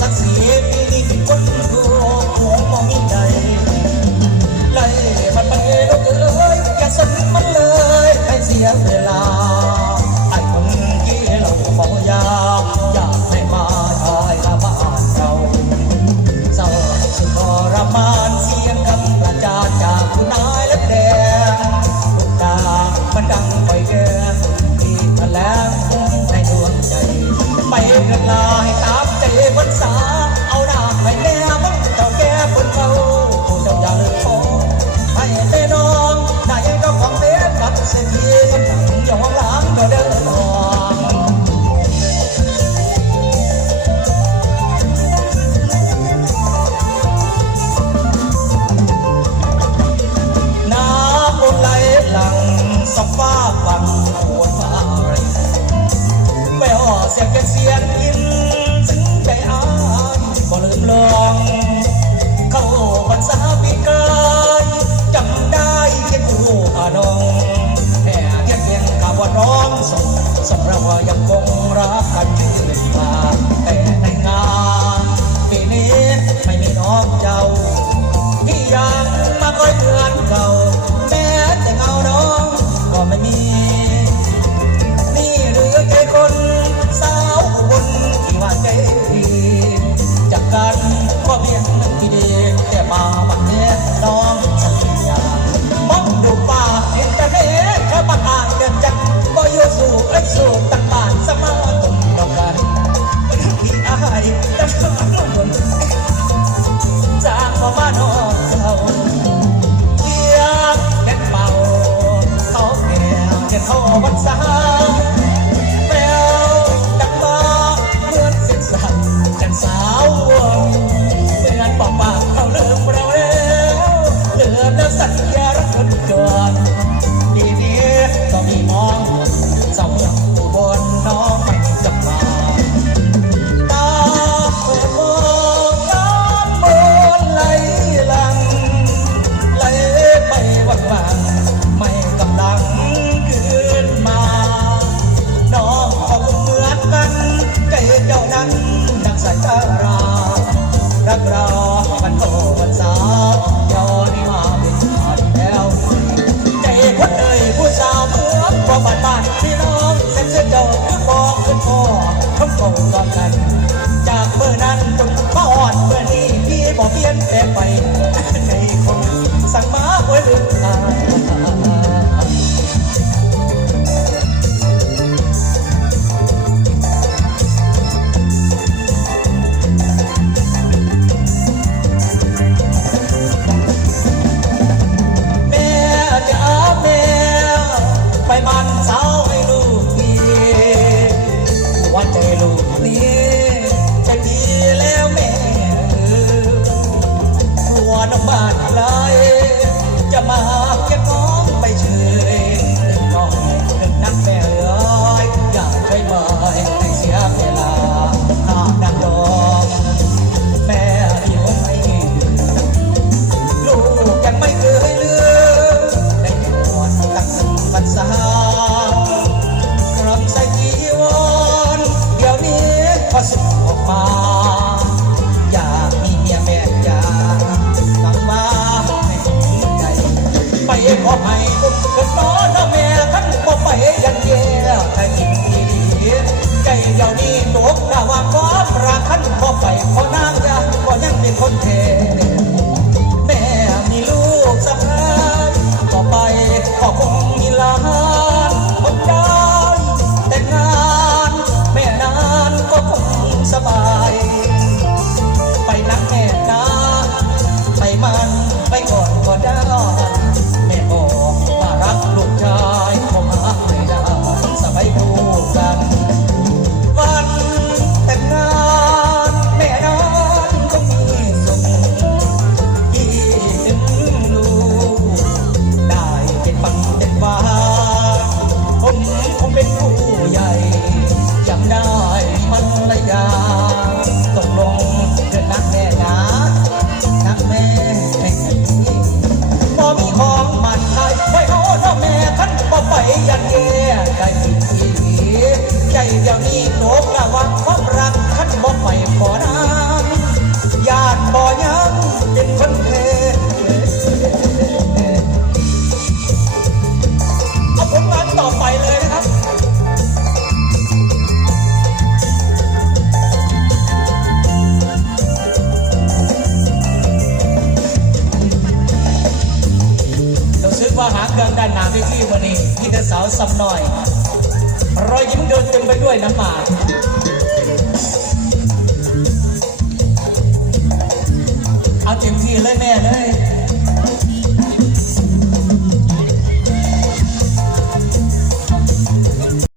สักสีปีนี้ที่คนดูหัวมองมีใจไล่มันไปเอ้ยอย่าสนมเลยให้เสียเวลาไอ้คนที่เราเมายาอยากให้มาทายละบ้านเราเศร้าสุดทรมานเสียคำประจานจากคุณนายและแดงทุกตามันดังไปแดงที่แถลงในดวงใจไปเกิดลยตา พรรษาเอาหน้าให้แม่มันจ้แก่คนเก่าคนเจ้าอย่าลืมให้แต่น้องได้กัความเป็นกับเศรษฐีทั้งยองหลังก็เดินทางน้ำนไหลหลังสฟ้าฟังหัวฟ้าแววเสียงแกเสียงกิน ถึงใจอายบ่ลืมองเข้าพรรษาปีกายจำได้เย็นอู่าดองแห่เย็นย็นกับว่าน้องส่งสำหรับว่ายังคงรักกันยืนมาแต่ใน Lord. Yeah. ขอให้เกิดน้อน้าแม่ขั้นบ่ไปยันเย่ใจอิ่มดีใจเจ้านี้ตกดาว่าความรักขั้นบ่ไปขอนางยาบ่ยังเป็นคนแท เครื่องด้านหน้าพี่พี่วันนี้ที่เสาวสับหน่อย รอยยิ้มเดินเต็มไปด้วยน้ำหมา